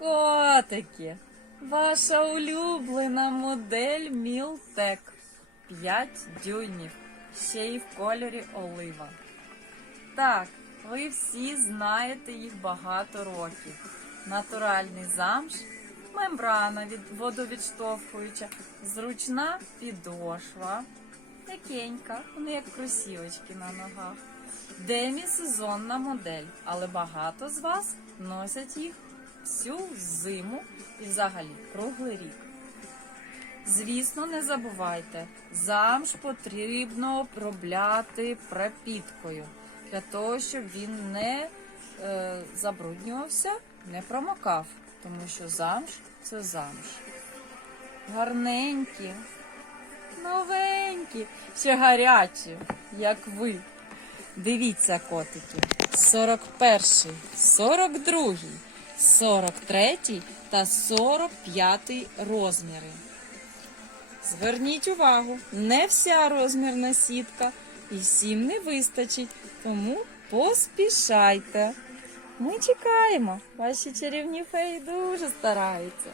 Котики, ваша улюблена модель Мілтек 5 дюймів, ще й в кольорі олива. Так, ви всі знаєте їх багато років. Натуральний замш, мембрана від водовідштовхуюча, зручна підошва, м'якенька, вони як кросівочки на ногах. Демісезонна модель, але багато з вас носять їх всю зиму і взагалі круглий рік. Звісно, не забувайте, замш потрібно обробляти пропіткою для того, щоб він не е, забруднювався, не промокав, тому що замш це замш. Гарненькі, новенькі, ще гарячі, як ви. Дивіться, котики. 41, 42, 43 та 45 розміри. Зверніть увагу, не вся розмірна сітка і всім не вистачить, тому поспішайте. Ми чекаємо. Ваші чарівні феї дуже стараються.